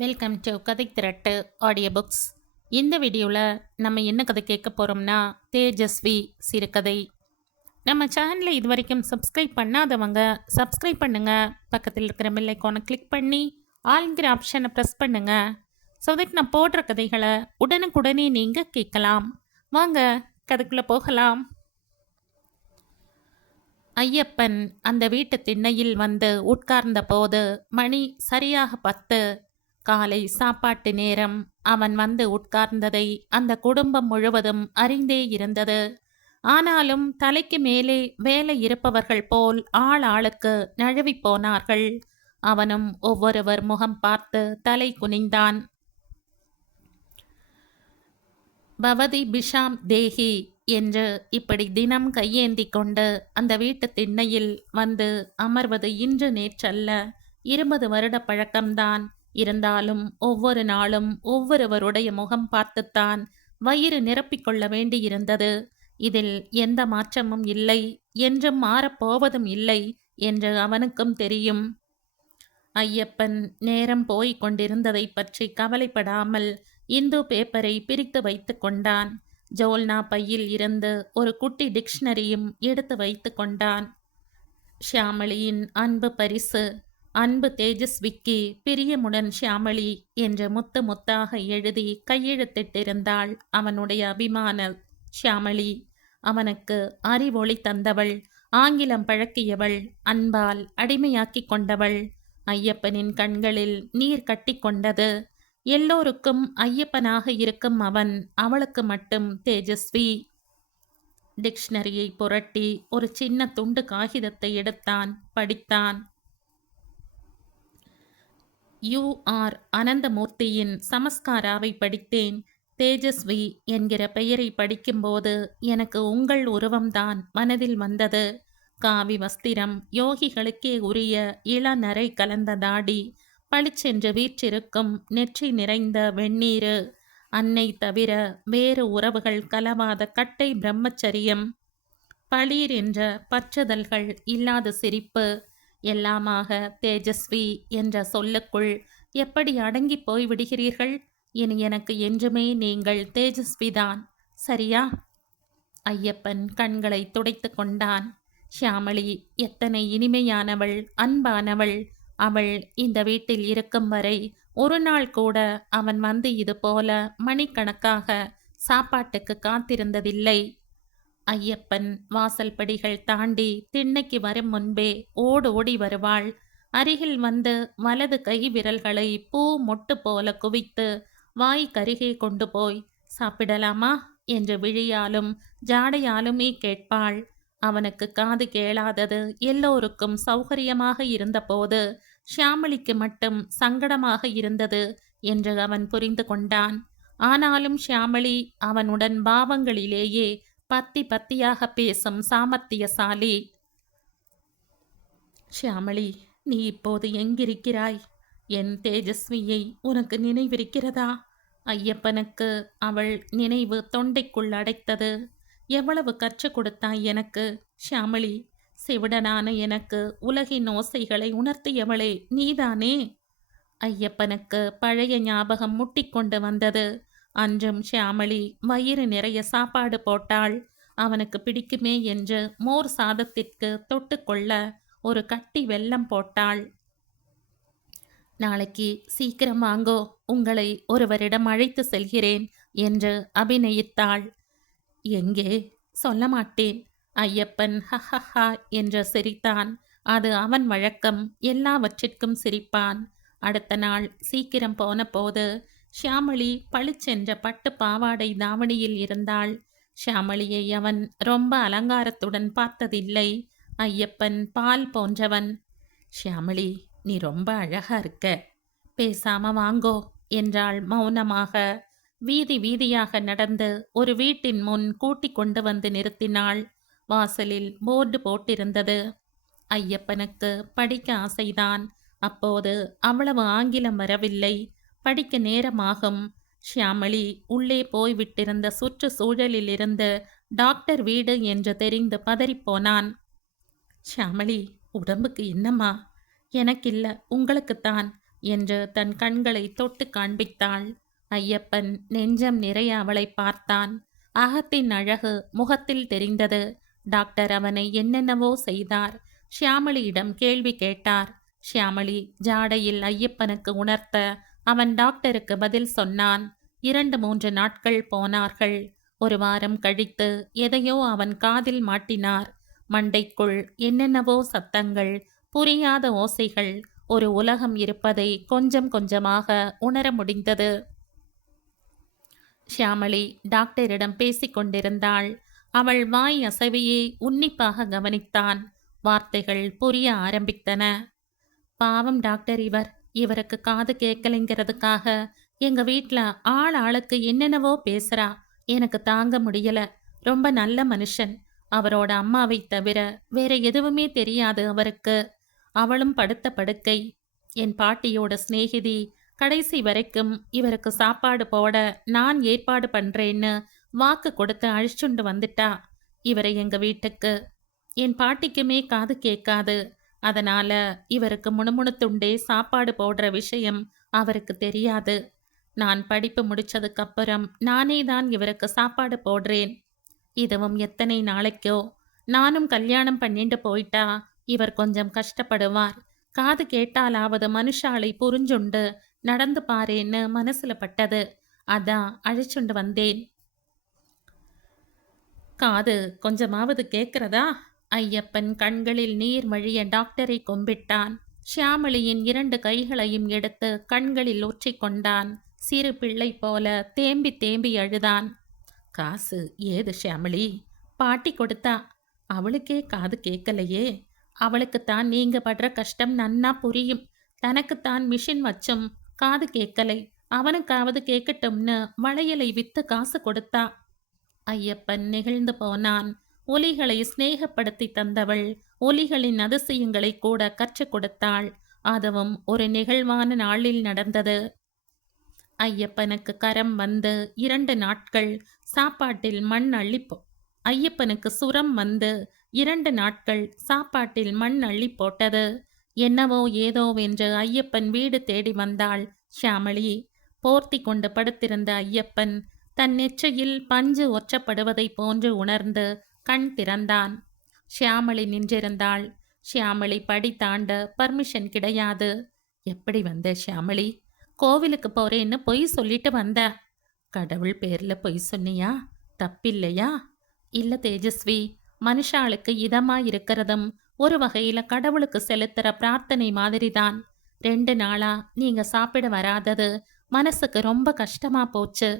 Welcome to கதை திரட்டு audio books. இந்த வீடியோவில் நம்ம என்ன கதை கேட்க போகிறோம்னா தேஜஸ்வி சிறுகதை. நம்ம சேனலை இது வரைக்கும் சப்ஸ்கிரைப் பண்ணாதவங்க சப்ஸ்கிரைப் பண்ணுங்கள். பக்கத்தில் இருக்கிற பெல் ஐக்கானை கிளிக் பண்ணி ஆளுங்கிற ஆப்ஷனை ப்ரெஸ் பண்ணுங்கள். ஸோ தட் நான் போடுற கதைகளை உடனுக்குடனே நீங்கள் கேட்கலாம். வாங்க கதைக்குள்ளே போகலாம். ஐயப்பன் அந்த வீட்டு திண்ணையில் வந்து உட்கார்ந்த போது மணி சரியாக 10. காலை சாப்பாட்டு நேரம். அவன் வந்து உட்கார்ந்ததை அந்த குடும்பம் முழுவதும் அறிந்தே இருந்தது. ஆனாலும் தலைக்கு மேலே வேலை இருப்பவர்கள் போல் ஆள் ஆளுக்கு நழுவி போனார்கள். அவனும் ஒவ்வொருவர் முகம் பார்த்து தலை குனிந்தான். பவதி பிஷாம் தேஹி என்று இப்படி தினம் கையேந்தி கொண்டு அந்த வீட்டு திண்ணையில் வந்து அமர்வது இன்று நேற்றல்ல, 20 வருட பழக்கம்தான். இருந்தாலும் ஒவ்வொரு நாளும் ஒவ்வொருவருடைய முகம் பார்த்துத்தான் வயிறு நிரப்பிக்கொள்ள வேண்டியிருந்தது. இதில் எந்த மாற்றமும் இல்லை, என்றும் மாறப்போவதும் இல்லை என்று அவனுக்கும் தெரியும். ஐயப்பன் நேரம் போய்க் கொண்டிருந்ததை பற்றி கவலைப்படாமல் இந்து பேப்பரை பிரித்து வைத்து கொண்டான். ஜோல்னா பையில் இருந்து ஒரு குட்டி டிக்ஷனரியும் எடுத்து வைத்து கொண்டான். ஷியாமளியின் அன்பு பரிசு. அன்பு தேஜஸ்விக்கு பிரியமுடன் ஷியாமளி என்று முத்து முத்தாக எழுதி கையெழுத்திட்டிருந்தாள் அவனுடைய அபிமான ஷியாமளி. அவனுக்கு அறிவொளி தந்தவள், ஆங்கிலம் பழக்கியவள், அன்பால் அடிமையாக்கி கொண்டவள். ஐயப்பனின் கண்களில் நீர் கட்டி கொண்டது. எல்லோருக்கும் ஐயப்பனாக இருக்கும் அவன், அவளுக்கு மட்டும் தேஜஸ்வி. டிக்ஷனரியை புரட்டி ஒரு சின்ன துண்டு காகிதத்தை எடுத்தான், படித்தான். யூ.ஆர். அனந்தமூர்த்தியின் சமஸ்காராவை படித்தேன். தேஜஸ்வி என்கிற பெயரை படிக்கும்போது எனக்கு உங்கள் உருவம்தான் மனதில் வந்தது. காவி வஸ்திரம், யோகிகளுக்கே உரிய இளநரை கலந்த தாடி, பளிச்சென்று வீற்றிருக்கும் நெற்றி நிறைந்த வெந்நீரு, அன்னை தவிர வேறு உறவுகள் கலவாத கட்டை பிரம்மச்சரியம், பளீர் என்ற பற்றுதல்கள் இல்லாத சிரிப்பு, எல்லாமாக தேஜஸ்வி என்ற சொல்லுக்குள் எப்படி அடங்கி போய்விடுகிறீர்கள்? இனி எனக்கு என்றுமே நீங்கள் தேஜஸ்விதான், சரியா? ஐயப்பன் கண்களை துடைத்து கொண்டான். ஷியாமளி எத்தனை இனிமையானவள், அன்பானவள். அவள் இந்த வீட்டில் இருக்கும் வரை ஒரு நாள் கூட அவன் வந்து இது போல மணிக்கணக்காக சாப்பாட்டுக்கு காத்திருந்ததில்லை. ஐயப்பன் வாசல் படிகள் தாண்டி திண்ணைக்கு வரும் முன்பே ஓடி வருவாள். அருகில் வந்து வலது கை விரல்களை பூ மொட்டு போல குவித்து வாய் கருகே கொண்டு போய் சாப்பிடலாமா என்று விழியாலும் ஜாடையாலுமே கேட்பாள். அவனுக்கு காது கேளாதது எல்லோருக்கும் சௌகரியமாக இருந்தபோது ஷியாமளிக்கு மட்டும் சங்கடமாக இருந்தது என்று அவன் புரிந்து கொண்டான். ஆனாலும் ஷியாமளி அவனுடன் பாவங்களிலேயே பத்தி பத்தியாக பேசும் சாமர்த்தியசாலி. ஷியாமளி, நீ இப்போது எங்கிருக்கிறாய்? என் தேஜஸ்வியை உனக்கு நினைவிருக்கிறதா? ஐயப்பனுக்கு அவள் நினைவு தொண்டைக்குள் அடைத்தது. எவ்வளவு கற்றுக் கொடுத்தாய் எனக்கு ஷியாமளி. செவிடனான எனக்கு உலகின் ஓசைகளை உணர்த்தியவளே நீதானே. ஐயப்பனுக்கு பழைய ஞாபகம் முட்டிக்கொண்டு வந்தது. அன்றும் ஷியாமளி வயிறு நிறைய சாப்பாடு போட்டாள். அவனுக்கு பிடிக்குமே என்று மோர் சாதத்திற்கு தொட்டுக்கொள்ள ஒரு கட்டி வெல்லம் போட்டாள். நாளைக்கு சீக்கிரம் வாங்கோ, உங்களை ஒருவரிடம் அழைத்து செல்கிறேன் என்று அபிநயித்தாள். எங்கே? சொல்ல மாட்டேன். ஐயப்பன் ஹஹஹா என்று சிரித்தான். அது அவன் வழக்கம், எல்லாவற்றிற்கும் சிரிப்பான். அடுத்த நாள் சீக்கிரம் போன போது ஷியாமளி பளிச்சென்ற பட்டு பாவாடை தாவணியில் இருந்தாள். ஷியாமளியை அவன் ரொம்ப அலங்காரத்துடன் பார்த்ததில்லை. ஐயப்பன் பால் போன்றவன். ஷியாமளி, நீ ரொம்ப அழகா இருக்க. பேசாம வாங்கோ என்றாள் மௌனமாக. வீதி வீதியாக நடந்து ஒரு வீட்டின் முன் கூட்டிக் கொண்டு வந்து நிறுத்தினாள். வாசலில் போர்டு போட்டிருந்தது. ஐயப்பனுக்கு படிக்க ஆசைதான். அப்போது அவ்வளவு ஆங்கிலம் வரவில்லை. படிக்க நேரமாகும். ஷியாமளி உள்ளே போய்விட்டிருந்த சுற்றுச்சூழலிலிருந்து டாக்டர் வீடு என்று தெரிந்து பதறிப்போனான். ஷியாமளி, உடம்புக்கு என்னம்மா? எனக்கில்ல, உங்களுக்குத்தான். என்று தன் கண்களை தொட்டு காண்பித்தாள். ஐயப்பன் நெஞ்சம் நிறைய அவளை பார்த்தான். அகத்தின் அழகு முகத்தில் தெரிந்தது. டாக்டர் அவனை என்னென்னவோ செய்தார். ஷியாமளியிடம் கேள்வி கேட்டார். ஷியாமளி ஜாடையில் ஐயப்பனுக்கு உணர்த்த அவன் டாக்டருக்கு பதில் சொன்னான். 2-3 நாட்கள் போனார்கள். ஒரு வாரம் கழித்து எதையோ அவன் காதில் மாட்டினார். மண்டைக்குள் என்னென்னவோ சத்தங்கள், புரியாத ஓசைகள், ஒரு உலகம் இருப்பதை கொஞ்சம் கொஞ்சமாக உணர முடிந்தது. ஷியாமளி டாக்டரிடம் பேசிக் கொண்டிருந்தாள். அவள் வாய் அசைவையே உன்னிப்பாக கவனித்தான். வார்த்தைகள் புரிய ஆரம்பித்தன. பாவம் டாக்டர், இவருக்கு காது கேட்கலைங்கிறதுக்காக எங்க வீட்டில் ஆளுக்கு என்னென்னவோ பேசுறா. எனக்கு தாங்க முடியல. ரொம்ப நல்ல மனுஷன். அவரோட அம்மாவை தவிர வேற எதுவுமே தெரியாது அவருக்கு. அவளும் படுத்த படுக்கை. என் பாட்டியோட சிநேகிதி கடைசி வரைக்கும் இவருக்கு சாப்பாடு போட நான் ஏற்பாடு பண்றேன்னு வாக்கு கொடுத்து அழிச்சுண்டு வந்துட்டா இவரை எங்க வீட்டுக்கு. என் பாட்டிக்குமே காது கேட்காது. அதனால இவருக்கு முணுமுணுத்துண்டே சாப்பாடு போடுற விஷயம் அவருக்கு தெரியாது. நான் படிப்பு முடிச்சதுக்கு அப்புறம் நானே தான் இவருக்கு சாப்பாடு போடுறேன். இதுவும் எத்தனை நாளைக்கோ. நானும் கல்யாணம் பண்ணிட்டு போயிட்டா இவர் கொஞ்சம் கஷ்டப்படுவார். காது கேட்டாலாவது மனுஷாலை புரிஞ்சுண்டு நடந்து பாரேன்னு மனசுல பட்டது. அதான் அழைச்சுண்டு வந்தேன். காது கொஞ்சமாவது கேட்கிறதா? ஐயப்பன் கண்களில் நீர் வழிய டாக்டரை கும்பிட்டான். ஷியாமளியின் 2 கைகளையும் எடுத்து கண்களில் ஒற்றிக்கொண்டான். சிறு பிள்ளை போல தேம்பி தேம்பி அழுதான். காசு ஏது ஷியாமளி? பாட்டி கொடுத்தா. அவளுக்கே காது கேட்கலையே. அவளுக்குத்தான் நீங்க படுற கஷ்டம் நன்னா புரியும். தனக்குத்தான் மிஷின் வச்சும் காது கேட்கலை. அவனுக்காவது கேட்கட்டும்னு வளையலை வித்து காசு கொடுத்தா. ஐயப்பன் நெகிழ்ந்து போனான். ஒலிகளை சிநேகப்படுத்தி தந்தவள் ஒலிகளின் அதிசயங்களை கூட கற்றுக் கொடுத்தாள். அதுவும் ஒரு நிகழ்வான நாளில் நடந்தது. ஐயப்பனுக்கு கரம் வந்து 2 நாட்கள் சாப்பாட்டில் மண் அள்ளிப்போ ஐயப்பனுக்கு சுரம் வந்து 2 நாட்கள் சாப்பாட்டில் மண் அள்ளி போட்டது. என்னவோ ஏதோவென்று ஐயப்பன் வீடு தேடி வந்தாள் ஷியாமளி. போர்த்தி கொண்டு படுத்திருந்த ஐயப்பன் தன் நெற்றியில் பஞ்சு ஒற்றப்படுவதை போன்று உணர்ந்து கண் திறந்தான். ஷியாமளி நின்றிருந்தாள். ஷியாமளி படி தாண்ட பர்மிஷன் கிடையாது. எப்படி வந்த ஷியாமளி? கோவிலுக்கு போறேன்னு பொய் சொல்லிட்டு வந்த. கடவுள் பேர்ல பொய் சொன்னியா? தப்பில்லையா? இல்ல தேஜஸ்வி, மனுஷாளுக்கு இதமா இருக்கிறதும் ஒரு வகையில கடவுளுக்கு செலுத்துற பிரார்த்தனை மாதிரிதான். 2 நாளா நீங்க சாப்பிட வராதது மனசுக்கு ரொம்ப கஷ்டமா போச்சு.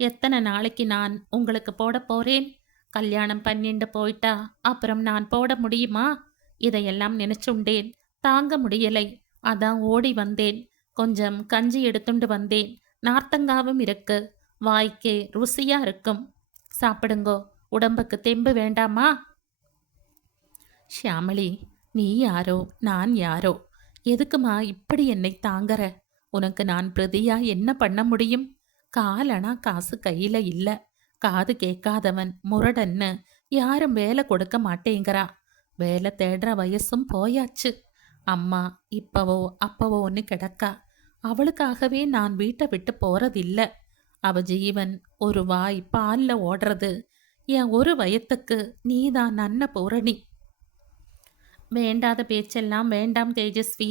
எத்தனை நாளைக்கு நான் உங்களுக்கு போட போறேன்? கல்யாணம் பண்ணிண்டு போயிட்டா அப்புறம் நான் போட முடியுமா? இதையெல்லாம் நினைச்சுண்டேன். தாங்க முடியலை. அதான் ஓடி வந்தேன். கொஞ்சம் கஞ்சி எடுத்துண்டு வந்தேன். நார்த்தங்காவும் இருக்கு. வாய்க்கே ருசியா இருக்கும். சாப்பிடுங்கோ. உடம்புக்கு தெம்பு வேண்டாமா? ஷியாமளி, நீ யாரோ நான் யாரோ? எதுக்குமா இப்படி என்னை தாங்கற? உனக்கு நான் பிரதியா என்ன பண்ண முடியும்? காலனா காசு கையில இல்ல. காது கேட்காதவன் முரடன்னு யாரும் வேலை கொடுக்க மாட்டேங்கிறா. வேலை தேடுற வயசும் போயாச்சு. அம்மா இப்பவோ அப்பவோன்னு கிடக்கா. அவளுக்காகவே நான் வீட்டை விட்டு போறதில்ல. அவ ஜீவன் ஒரு வாய் பால்ல ஓடுறது. என் ஒரு வயத்துக்கு நீதான் நன்ன பூரணி. வேண்டாத பேச்செல்லாம் வேண்டாம் தேஜஸ்வி.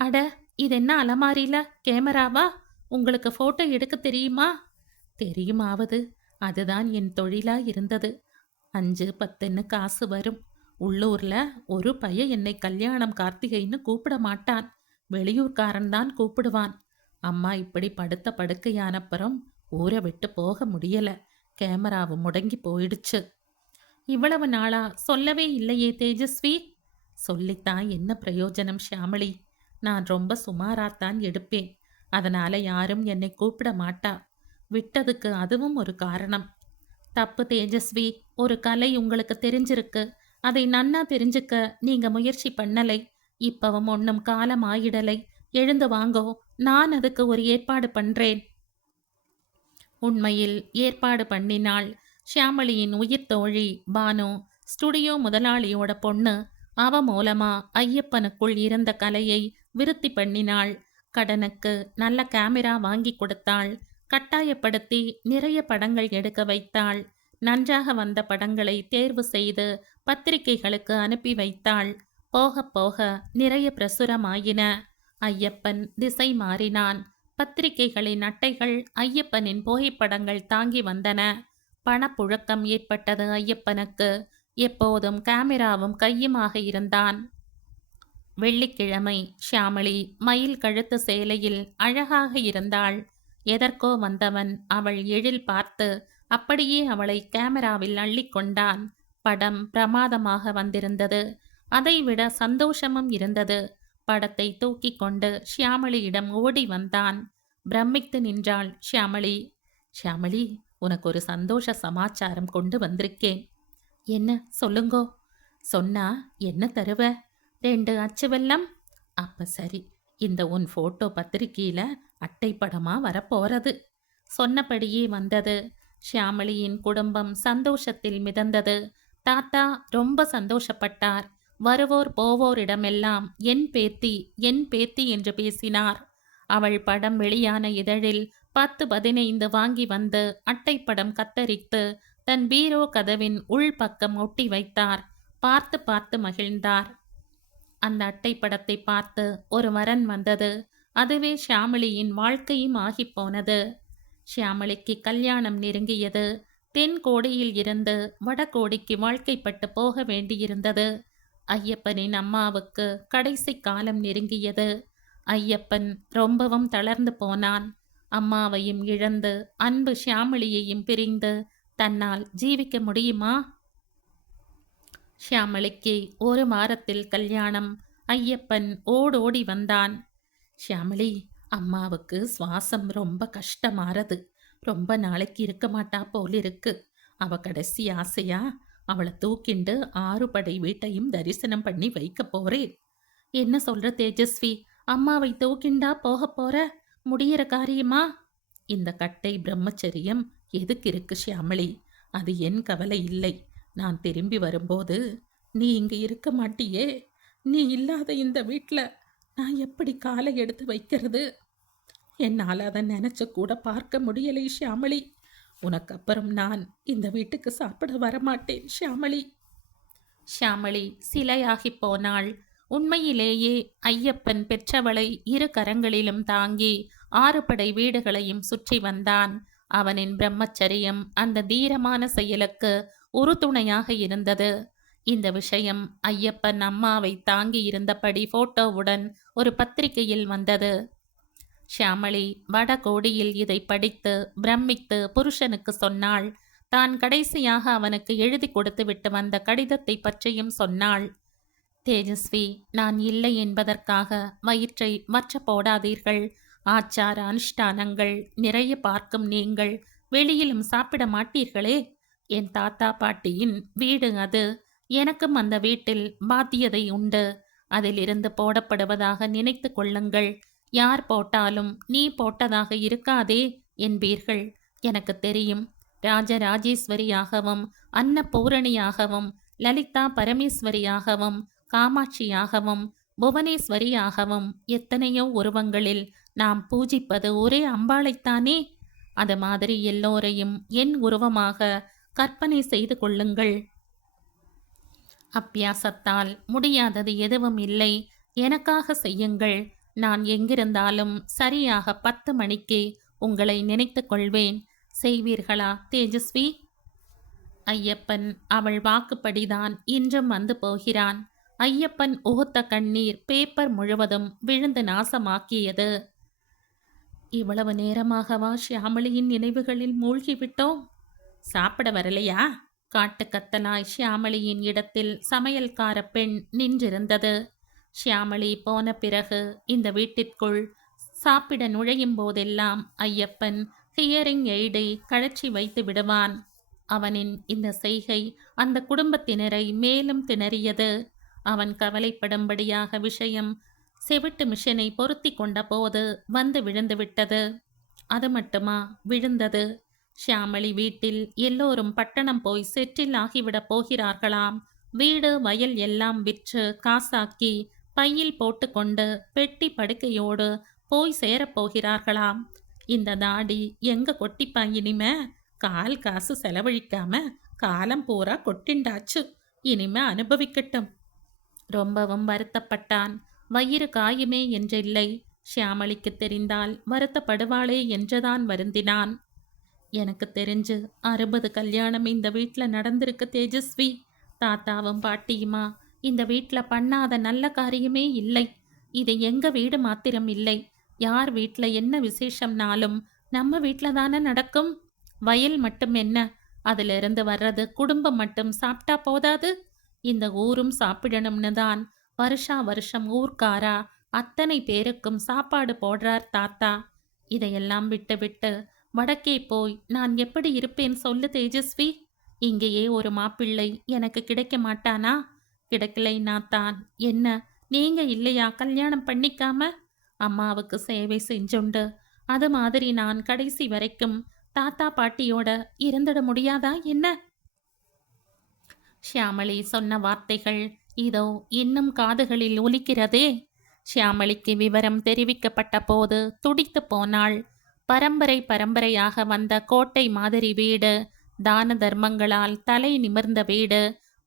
அட, இதென்ன அலமாரியில கேமராவா? உங்களுக்கு போட்டோ எடுக்க தெரியுமா? தெரியுமாவது. அதுதான் என் தொழிலா இருந்தது. 5-10ன்னு காசு வரும். உள்ளூர்ல ஒரு பைய என்னை கல்யாணம் கார்த்திகைன்னு கூப்பிட மாட்டான். வெளியூர்காரன் தான் கூப்பிடுவான். அம்மா இப்படி படுத்த படுக்கையானப்புறம் ஊரை விட்டு போக முடியல. கேமராவு முடங்கி போயிடுச்சு. இவ்வளவு நாளா சொல்லவே இல்லையே தேஜஸ்வி? சொல்லித்தான் என்ன பிரயோஜனம் ஷியாமளி? நான் ரொம்ப சுமாராத்தான் எடுப்பேன். அதனால யாரும் என்னை கூப்பிட மாட்டா. விட்டதுக்கு அதுவும் ஒரு காரணம். தப்பு தேஜஸ்வி. ஒரு கலை உங்களுக்கு தெரிஞ்சிருக்கு. அதை நன்னா தெரிஞ்சுக்க நீங்க முயற்சி பண்ணலை. இப்பவும் ஒன்றும் காலம் ஆயிடலை. எழுந்து வாங்கோ. நான் அதுக்கு ஒரு ஏற்பாடு பண்றேன். உண்மையில் ஏற்பாடு பண்ணினாள். ஷியாமளியின் உயிர் தோழி பானு, ஸ்டுடியோ முதலாளியோட பொண்ணு. அவ மூலமா ஐயப்பனுக்குள் இருந்த கலையை விருத்தி பண்ணினாள். கடனுக்கு நல்ல கேமரா வாங்கி கொடுத்தாள். கட்டாயப்படுத்தி நிறைய படங்கள் எடுக்க வைத்தாள். நன்றாக வந்த படங்களை தேர்வு செய்து பத்திரிகைகளுக்கு அனுப்பி வைத்தாள். போக போக நிறைய பிரசுரமாயின. ஐயப்பன் திசை மாறினான். பத்திரிகைகளின் அட்டைகள் ஐயப்பனின் புகைப்படங்கள் தாங்கி வந்தன. பணப்புழக்கம் ஏற்பட்டது ஐயப்பனுக்கு. எப்போதும் கேமராவும் கையுமாக இருந்தான். வெள்ளிக்கிழமை ஷியாமளி மயில் கழுத்து சேலையில் அழகாக இருந்தாள். எதற்கோ வந்தவன் அவள் எழில் பார்த்து அப்படியே அவளை கேமராவில் அள்ளிக்கொண்டான். படம் பிரமாதமாக வந்திருந்தது. அதைவிட சந்தோஷமும் இருந்தது. படத்தை தூக்கி கொண்டு ஷியாமளியிடம் ஓடி வந்தான். பிரமித்து நின்றாள் ஷியாமளி. ஷியாமளி, உனக்கு ஒரு சந்தோஷ சமாச்சாரம் கொண்டு வந்திருக்கேன். என்ன சொல்லுங்கோ. சொன்னா என்ன தருவ? 2 அச்சு வெல்லம். அப்ப சரி, இந்த உன் போட்டோ பத்திரிக்கையில அட்டை படமா வரப்போறது. சொன்னபடியே வந்தது. ஷியாமளியின் குடும்பம் சந்தோஷத்தில் மிதந்தது. தாத்தா ரொம்ப சந்தோஷப்பட்டார். வருவோர் போவோரிடமெல்லாம் என் பேத்தி என் பேத்தி என்று பேசினார். அவள் படம் வெளியான இதழில் 10-15 வாங்கி வந்து அட்டைப்படம் கத்தரித்து தன் பீரோ கதவின் உள்பக்கம் ஒட்டி வைத்தார். பார்த்து பார்த்து மகிழ்ந்தார். அந்த அட்டைப்படத்தை பார்த்து ஒரு வரன் வந்தது. அதுவே ஷியாமளியின் வாழ்க்கையும் ஆகிப்போனது. ஷியாமளிக்கு கல்யாணம் நெருங்கியது. தென்கோடியில் இருந்து வடகோடிக்கு வாழ்க்கைப்பட்டு போக வேண்டியிருந்தது. ஐயப்பனின் அம்மாவுக்கு கடைசி காலம் நெருங்கியது. ஐயப்பன் ரொம்பவும் தளர்ந்து போனான். அம்மாவையும் இழந்து அன்பு ஷியாமளியையும் பிரிந்து தன்னால் ஜீவிக்க முடியுமா? ஷியாமளிக்கு 1 வாரத்தில் கல்யாணம். ஐயப்பன் ஓடோடி வந்தான். ஷியாமளி, அம்மாவுக்கு சுவாசம் ரொம்ப கஷ்டமாறது. ரொம்ப நாளைக்கு இருக்க மாட்டா போலிருக்கு. அவ கடைசி ஆசையா அவளை தூக்கிண்டு 6 படை வீட்டையும் தரிசனம் பண்ணி வைக்க போறேன். என்ன சொல்ற தேஜஸ்வி? அம்மாவை தூக்கிண்டா போக போற? முடியிற காரியமா? இந்த கட்டை பிரம்மச்சரியம் எதுக்கு இருக்கு ஷியாமளி? அது என் கவலை இல்லை. நான் திரும்பி வரும்போது நீ இங்க இருக்க மாட்டியே. நீ இல்லாத இந்த வீட்டில் நான் எப்படி காலை எடுத்து வைக்கிறது? என்னால் அதை நினைச்சு கூட பார்க்க முடியலை ஷியாமளி. உனக்கு அப்புறம் நான் இந்த வீட்டுக்கு சாப்பிட வரமாட்டேன் ஷியாமளி. ஷியாமளி சிலையாகி போனாள். உண்மையிலேயே ஐயப்பன் பெற்றவளை 2 கரங்களிலும் தாங்கி 6 படை வீடுகளையும் சுற்றி வந்தான். அவனின் பிரம்மச்சரியம் அந்த தீரமான செயலுக்கு உறுதுணையாக இருந்தது. இந்த விஷயம் ஐயப்பன் அம்மாவை தாங்கி இருந்தபடி போட்டோவுடன் ஒரு பத்திரிகையில் வந்தது. ஷியாமளி வடகோடியில் இதை படித்து பிரமித்து புருஷனுக்கு சொன்னாள். தான் கடைசியாக அவனுக்கு எழுதி கொடுத்து விட்டு வந்த கடிதத்தை பற்றியும் சொன்னாள். தேஜஸ்வி, நான் இல்லை என்பதற்காக வயிற்றை வற்ற போடாதீர்கள். ஆச்சார அனுஷ்டானங்கள் நிறைய பார்க்கும் நீங்கள் வெளியிலும் சாப்பிட மாட்டீர்களே. என் தாத்தா பாட்டியின் வீடு அது. எனக்கும் அந்த வீட்டில் பாத்தியதை உண்டு. அதிலிருந்து போடப்படுவதாக நினைத்து கொள்ளுங்கள். யார் போட்டாலும் நீ போட்டதாக இருக்காதே என்பீர்கள். எனக்கு தெரியும். ராஜராஜேஸ்வரியாகவும் அன்னபூரணியாகவும் லலிதா பரமேஸ்வரியாகவும் காமாட்சியாகவும் புவனேஸ்வரியாகவும் எத்தனையோ உருவங்களில் நாம் பூஜிப்பது ஒரே அம்பாளைத்தானே. அது மாதிரி எல்லோரையும் என் உருவமாக கற்பனை செய்து கொள்ளுங்கள். அப்பியாசத்தால் முடியாதது எதுவும் இல்லை. எனக்காக செய்யுங்கள். நான் எங்கிருந்தாலும் சரியாக 10 மணிக்கு உங்களை நினைத்து கொள்வேன். செய்வீர்களா தேஜஸ்வி? ஐயப்பன் அவள் வாக்குப்படிதான் இன்றும் வந்து போகிறான். ஐயப்பன் உகுத்த கண்ணீர் பேப்பர் முழுவதும் விழுந்து நாசமாக்கியது. இவ்வளவு நேரமாகவா ஷியாமளியின் நினைவுகளில் மூழ்கிவிட்டோம்? சாப்பிட வரலையா? காட்டு கத்தலாய் ஷியாமளியின் இடத்தில் சமையல்கார பெண் நின்றிருந்தது. ஷியாமளி போன பிறகு இந்த வீட்டிற்குள் சாப்பிட நுழையும் போதெல்லாம் ஐயப்பன் ஹியரிங் எய்டை கழற்றி வைத்து விடுவான். அவனின் இந்த செய்கை அந்த குடும்பத்தினரை மேலும் திணறியது. அவன் கவலைப்படும்படியாக விஷயம் செவிட்டு மிஷினை பொருத்தி கொண்ட போது வந்து விழுந்துவிட்டது. அது மட்டுமா விழுந்தது? ஷியாமளி வீட்டில் எல்லோரும் பட்டணம் போய் செட்டில் ஆகிவிடப் போகிறார்களாம். வீடு வயல் எல்லாம் விற்று காசாக்கி பையில் போட்டுக்கொண்டு பெட்டி படுக்கையோடு போய் சேரப்போகிறார்களாம். இந்த தாடி எங்க கொட்டிப்பா இனிமே? கால் காசு செலவழிக்காம காலம் பூரா கொட்டிண்டாச்சு. இனிமே அனுபவிக்கட்டும். ரொம்பவும் வருத்தப்பட்டான். வயிறு காயுமே என்றில்லை, ஷியாமளிக்கு தெரிந்தால் வருத்தப்படுவாளே என்றுதான் வருந்தினான். எனக்கு தெரிஞ்சு 60 கல்யாணம் இந்த வீட்டில் நடந்திருக்கு தேஜஸ்வி. தாத்தாவும் பாட்டியுமா இந்த வீட்டில் பண்ணாத நல்ல காரியமே இல்லை. இது எங்க வீடு மாத்திரம் இல்லை, யார் வீட்டில் என்ன விசேஷம்னாலும் நம்ம வீட்டில் தானே நடக்கும். வயல் மட்டும் என்ன, அதிலிருந்து வர்றது குடும்பம் மட்டும் சாப்பிட்டா போதாது, இந்த ஊரும் சாப்பிடணும்னு தான் வருஷா வருஷம் ஊர்க்காரா அத்தனை பேருக்கும் சாப்பாடு போடுறார் தாத்தா. இதையெல்லாம் விட்டு வடக்கே போய் நான் எப்படி இருப்பேன் சொல்லு தேஜஸ்வி? இங்கேயே ஒரு மாப்பிள்ளை எனக்கு கிடைக்க மாட்டானா? கிடைக்கலைன்னா தான் என்ன, நீங்க இல்லையா கல்யாணம் பண்ணிக்காம? அம்மாவுக்கு சேவை செஞ்சுண்டு அது மாதிரி நான் கடைசி வரைக்கும் தாத்தா பாட்டியோட இருந்துட முடியாதா என்ன? ஷியாமளி சொன்ன வார்த்தைகள் இதோ இன்னும் காதுகளில் ஒலிக்கிறதே. ஷியாமளிக்கு விவரம் தெரிவிக்கப்பட்ட போது துடித்து போனாள். பரம்பரை பரம்பரையாக வந்த கோட்டை மாதிரி வீடு, தான தர்மங்களால் தலை நிமிர்ந்த வீடு,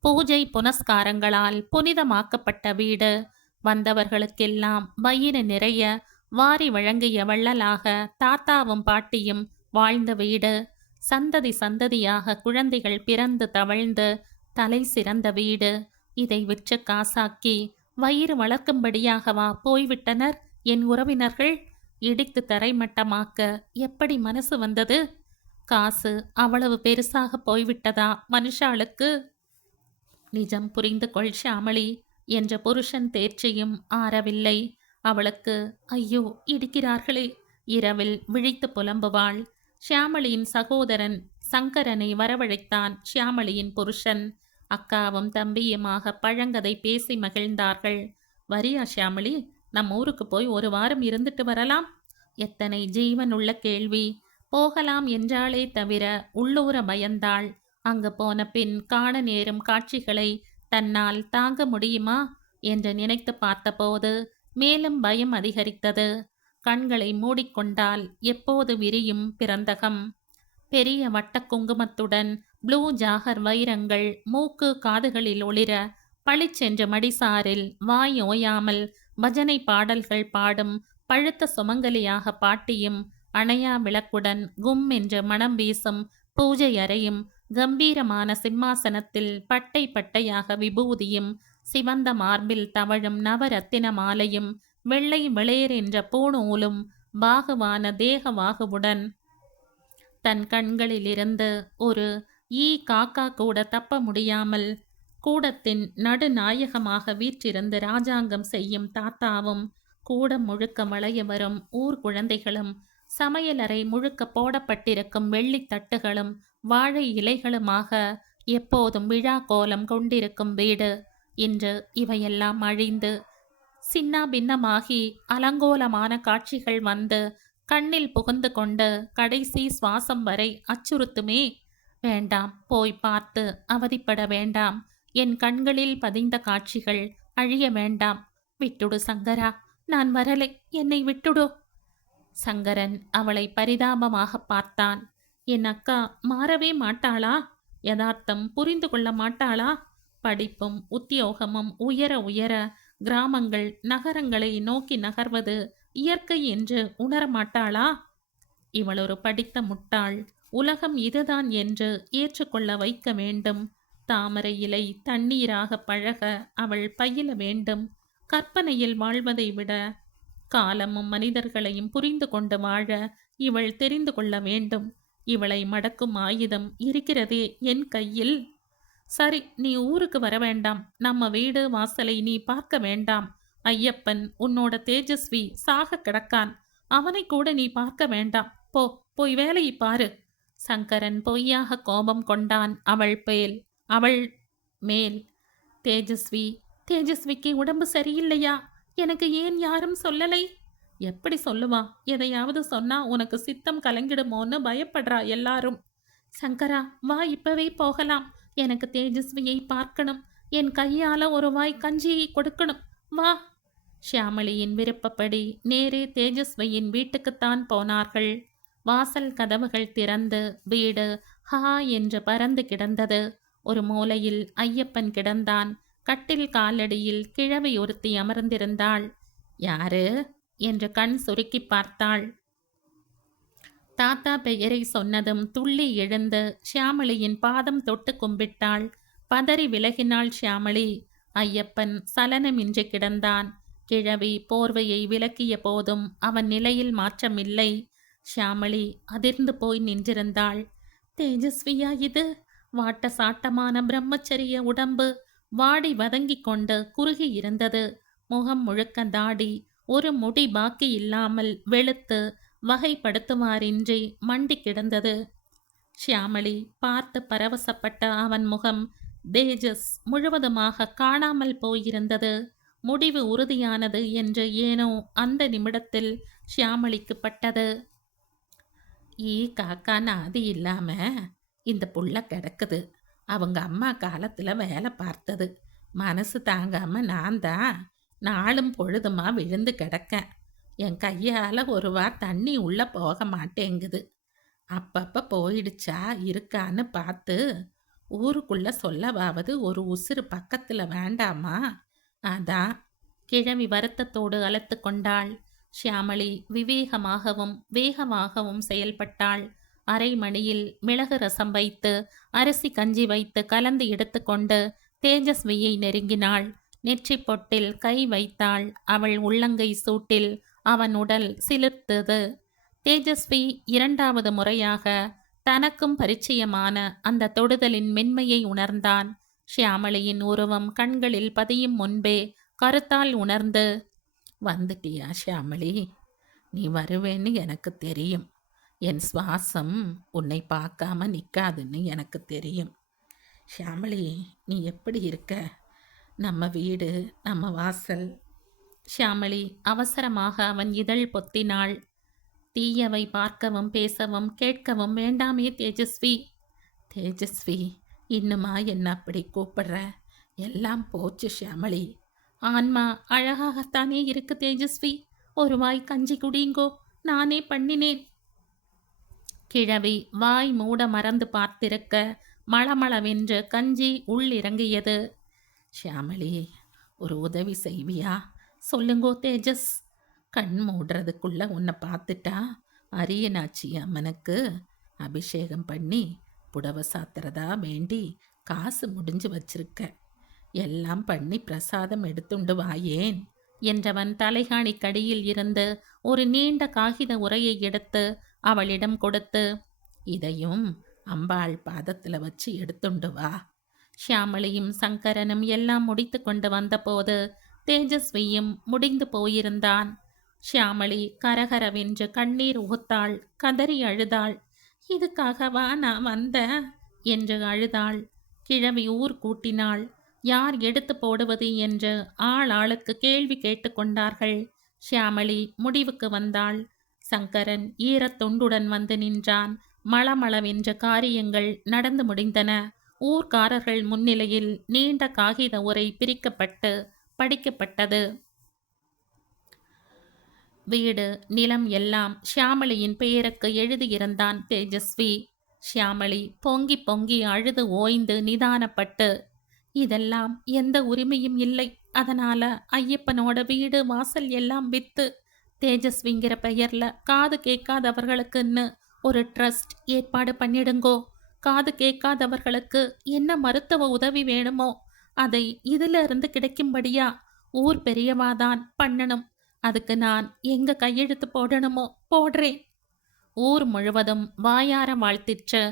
பூஜை புனஸ்காரங்களால் புனிதமாக்கப்பட்ட வீடு, வந்தவர்களுக்கெல்லாம் வயிறு நிறைய வாரி வழங்கிய வள்ளலாக தாத்தாவும் பாட்டியும் வாழ்ந்த வீடு, சந்ததி சந்ததியாக குழந்தைகள் பிறந்து தவழ்ந்து தலை சிறந்த வீடு. இதை விற்று காசாக்கி வயிறு வளர்க்கும்படியாகவா போய்விட்டனர் என் உறவினர்கள்? இடித்து தரைமட்டமாக்க எப்படி மனசு வந்தது? காசு அவ்வளவு பெருசாக போய்விட்டதா மனுஷாளுக்கு? நிஜம் புரிந்து கொள் ஷியாமளி என்ற புருஷன் தேர்ச்சியும் ஆறவில்லை அவளுக்கு. ஐயோ இடிக்கிறார்களே, இரவில் விழித்து புலம்புவாள். ஷியாமளியின் சகோதரன் சங்கரனை வரவழைத்தான் ஷியாமளியின் புருஷன். அக்காவும் தம்பியுமாக பழங்கதை பேசி மகிழ்ந்தார்கள். வரியா ஷியாமளி, நம் ஊருக்கு போய் ஒரு வாரம் இருந்துட்டு வரலாம்? எத்தனை ஜீவன் உள்ள கேள்வி. போகலாம் என்றாலே தவிர உள்ளூர பயந்தாள். அங்கு போன பின் காண நேரும் காட்சிகளை தன்னால் தாங்க முடியுமா என்று நினைத்து பார்த்தபோது மேலும் பயம் அதிகரித்தது. கண்களை மூடிக்கொண்டால் எப்போது விரியும் பிறந்தகம். பெரிய வட்ட குங்குமத்துடன் ப்ளூ ஜாகர் வைரங்கள் மூக்கு காதுகளில் ஒளிர பளிச்சென்ற மடிசாரில் வாய் ஓயாமல் பஜனை பாடல்கள் பாடும் பழுத்த சுமங்கலியாக பாட்டியும், அணையா விளக்குடன் கும் என்று மனம் வீசும் பூஜை அறையும், கம்பீரமான சிம்மாசனத்தில் பட்டை பட்டையாக விபூதியும், சிவந்த மார்பில் தவழும் நவரத்தின மாலையும், வெள்ளை வெளியர் என்ற பூணூலும், பாகுவான தேகவாகுவுடன் தன் கண்களிலிருந்து ஒரு ஈ காக்கா கூட தப்ப முடியாமல் கூடத்தின் நடுநாயகமாக வீற்றிருந்து ராஜாங்கம் செய்யும் தாத்தாவும், கூடம் முழுக்க வளைய வரும் ஊர் குழந்தைகளும், சமையலறை முழுக்க போடப்பட்டிருக்கும் வெள்ளித்தட்டுகளும் வாழை இலைகளுமாக எப்போதும் விழா கோலம் கொண்டிருக்கும் வீடு. இன்று இவையெல்லாம் அழிந்து சின்னா பின்னமாகி அலங்கோலமான காட்சிகள் வந்து கண்ணில் புகுந்து கொண்டு கடைசி சுவாசம் வரை அச்சுறுத்துமே. வேண்டாம், போய் பார்த்து அவதிப்பட வேண்டாம். என் கண்களில் பதிந்த காட்சிகள் அழிய வேண்டாம். விட்டுடு சங்கரா, நான் வரலை, என்னை விட்டுடு. சங்கரன் அவளை பரிதாபமாக பார்த்தான். என் அக்கா மாறவே மாட்டாளா? யதார்த்தம் புரிந்து கொள்ள மாட்டாளா? படிப்பும் உத்தியோகமும் உயர உயர கிராமங்கள் நகரங்களை நோக்கி நகர்வது இயற்கை என்று உணரமாட்டாளா? இவள் ஒரு படித்த முட்டாள். உலகம் இதுதான் என்று ஏற்றுக்கொள்ள வைக்க வேண்டும். தாமரை இலை தண்ணீராக பழக அவள் பயில வேண்டும். கற்பனையில் வாழ்வதை விட காலமும் மனிதர்களையும் புரிந்து கொண்டு வாழ இவள் தெரிந்து கொள்ள வேண்டும். இவளை மடக்கும் ஆயுதம் இருக்கிறதே என் கையில். சரி, நீ ஊருக்கு வர வேண்டாம். நம்ம வீடு வாசலை நீ பார்க்க வேண்டாம். ஐயப்பன் உன்னோட தேஜஸ்வி சாக கிடக்கான். அவனை கூட நீ பார்க்க வேண்டாம். போய் வேலையை பாரு. சங்கரன் பொய்யாக கோபம் கொண்டான் அவள் மேல். தேஜஸ்விக்கு உடம்பு சரியில்லையா? எனக்கு ஏன் யாரும் சொல்லலை? எப்படி சொல்லுவா? எதையாவது சொன்னா உனக்கு சித்தம் கலங்கிடுமோன்னு பயப்படுறா எல்லாரும். சங்கரா, வா, இப்பவே போகலாம். எனக்கு தேஜஸ்வியை பார்க்கணும். என் கையால ஒரு வாய் கஞ்சியை கொடுக்கணும். வா. ஷியாமளியின் விருப்பப்படி நேரே தேஜஸ்வியின் வீட்டுக்குத்தான் போனார்கள். வாசல் கதவுகள் திறந்து வீடு ஹா என்று பறந்து கிடந்தது. ஒரு மூலையில் ஐயப்பன் கிடந்தான். கட்டில் காலடியில் கிழவி ஒருத்தி அமர்ந்திருந்தாள். யாரு என்று கண் சுருக்கி பார்த்தாள். தாத்தா பெயரை சொன்னதும் துள்ளி எழுந்து ஷியாமளியின் பாதம் தொட்டு கும்பிட்டாள். பதறி விலகினாள் ஷியாமளி. ஐயப்பன் சலனமின்றி கிடந்தான். கிழவி போர்வையை விலக்கிய போதும் அவன் நிலையில் மாற்றமில்லை. ஷியாமளி அதிர்ந்து போய் நின்றிருந்தாள். தேஜஸ்வியா இது? வாட்ட சாட்டமான பிரம்மச்சரிய உடம்பு வாடி வதங்கிக் கொண்டு குறுகி இருந்தது. முகம் முழுக்க தாடி, ஒரு முடி பாக்கி இல்லாமல் வெளுத்து வகைப்படுத்துமாறின்றி மண்டி கிடந்தது. ஷியாமளி பார்த்து பரவசப்பட்ட அவன் முகம் தேஜஸ் முழுவதுமாக காணாமல் போயிருந்தது. முடிவு உறுதியானது என்று ஏனோ அந்த நிமிடத்தில் ஷியாமளிக்கு பட்டது. காக்கா நாதி இல்லாம இந்த புள்ள கிடக்குது. அவங்க அம்மா காலத்துல வேலை பார்த்தது. மனசு தாங்காம நான் தான் நாளும் பொழுதுமா விழுந்து கிடக்கேன். என் கையால் ஒரு வார் தண்ணி உள்ளே போக மாட்டேங்குது. அப்பப்போ போயிடுச்சா இருக்கான்னு பார்த்து ஊருக்குள்ளே சொல்லவாவது ஒரு உசுறு பக்கத்தில் வேண்டாமா? அதான். கிழவி வருத்தத்தோடு அழைத்து கொண்டாள். ஷியாமளி விவேகமாகவும் வேகமாகவும் செயல்பட்டாள். அரை மணியில் மிளகு ரசம் வைத்து அரிசி கஞ்சி வைத்து கலந்து எடுத்துக்கொண்டு தேஜஸ்வியை நெருங்கினாள். நெற்றி பொட்டில் கை வைத்தாள். அவள் உள்ளங்கை சூட்டில் அவன் உடல் சிலிர்த்தது. தேஜஸ்வி இரண்டாவது முறையாக தனக்கும் பரிச்சயமான அந்த தொடுதலின் மென்மையை உணர்ந்தான். ஷியாமளியின் உருவம் கண்களில் பதியும் முன்பே கருத்தால் உணர்ந்து, வந்துட்டியா ஷியாமளி? நீ வருவேன்னு எனக்கு தெரியும். என் சுவாசம் உன்னை பார்க்காம நிற்காதுன்னு எனக்கு தெரியும். ஷியாமளி, நீ எப்படி இருக்க? நம்ம வீடு, நம்ம வாசல். ஷியாமளி அவசரமாக அவன் இதழ் பொத்தினாள். தீயவை பார்க்கவும் பேசவும் கேட்கவும் வேண்டாமே தேஜஸ்வி. தேஜஸ்வி, இன்னுமா என்ன அப்படி கூப்பிடுற? எல்லாம் போச்சு ஷியாமளி. ஆன்மா அழகாகத்தானே இருக்கு தேஜஸ்வி. ஒரு வாய் கஞ்சி குடிங்கோ, நானே பண்ணினேன். கிழவி வாய் மூட மறந்து பார்த்திருக்க மளமளவென்று கஞ்சி உள்ளிறங்கியது. ஷியாமளி, ஒரு உதவி செய்வியா? சொல்லுங்கோ தேஜஸ். கண் மூடுறதுக்குள்ள உன்னை பார்த்துட்டா அரியனாச்சி அம்மனுக்கு அபிஷேகம் பண்ணி புடவை சாத்துறதா வேண்டி காசு முடிஞ்சு வச்சிருக்க. எல்லாம் பண்ணி பிரசாதம் எடுத்துண்டு வாயேன் என்றவன் தலைகாணி கடியில் இருந்து ஒரு நீண்ட காகித உரையை எடுத்து அவளிடம் கொடுத்து, இதையும் அம்பாள் பாதத்தில் வச்சு எடுத்துண்டு வா. ஷியாமளியும் சங்கரனும் எல்லாம் முடித்து கொண்டு வந்தபோது தேஜஸ்வியும் முடிந்து போயிருந்தான். ஷியாமளி கரகரவென்று கண்ணீர் உகுத்தாள். கதறி அழுதாள். இதுக்காகவா நான் வந்தேன் என்று அழுதாள். கிழவி ஊர் கூட்டினாள். யார் எடுத்து போடுவது என்று ஆள் ஆளுக்கு கேள்வி கேட்டுக்கொண்டார்கள். ஷியாமளி முடிவுக்கு வந்தாள். சங்கரன் ஈரத்தொண்டுடன் வந்து நின்றான். மளமளவென்ற காரியங்கள் நடந்து முடிந்தன. ஊர்க்காரர்கள் முன்னிலையில் நீண்ட காகித உரை பிரிக்கப்பட்டு படிக்கப்பட்டது. வீடு நிலம் எல்லாம் ஷியாமளியின் பெயருக்கு எழுதியிருந்தான் தேஜஸ்வி. ஷியாமளி பொங்கி பொங்கி அழுது ஓய்ந்து நிதானப்பட்டு, இதெல்லாம் எந்த உரிமையும் இல்லை. அதனால ஐயப்பனோட வீடு வாசல் எல்லாம் வித்து தேஜஸ்விங்கிற பெயர்ல காது கேட்காதவர்களுக்குன்னு ஒரு ட்ரஸ்ட் ஏற்பாடு பண்ணிடுங்கோ. காது கேட்காதவர்களுக்கு என்ன மருத்துவ உதவி வேணுமோ அதை இதுல இருந்து கிடைக்கும்படியா ஊர் பெரியவாதான் பண்ணணும். அதுக்கு நான் எங்க கையெழுத்து போடணுமோ போடுறேன். ஊர் முழுவதும் வாயார வாழ்த்திற்று.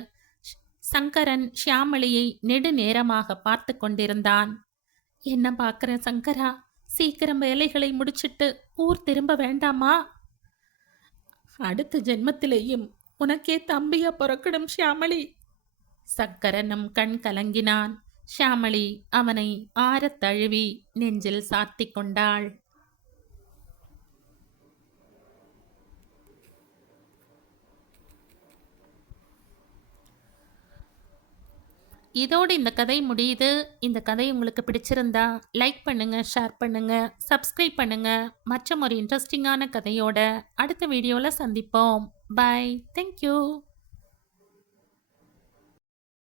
சங்கரன் ஷியாமளியை நெடுநேரமாக பார்த்து கொண்டிருந்தான். என்ன பார்க்குற சங்கரா? சீக்கிரம் வேலைகளை முடிச்சிட்டு ஊர் திரும்ப வேண்டாமா? அடுத்த ஜென்மத்திலேயும் உனக்கே தம்பியா பிறக்கணும் ஷியாமளி. சங்கரனும் கண் கலங்கினான். ஷியாமளி அவனை ஆறத் தழுவி நெஞ்சில் சாத்தி கொண்டாள். இதோடு இந்த கதை முடியுது. இந்த கதை உங்களுக்கு பிடிச்சிருந்தா லைக் பண்ணுங்க, ஷேர் பண்ணுங்க, சப்ஸ்கிரைப் பண்ணுங்க. மற்றும் ஒரு இன்ட்ரெஸ்டிங்கான கதையோட அடுத்த வீடியோல சந்திப்போம். பை. Thank you.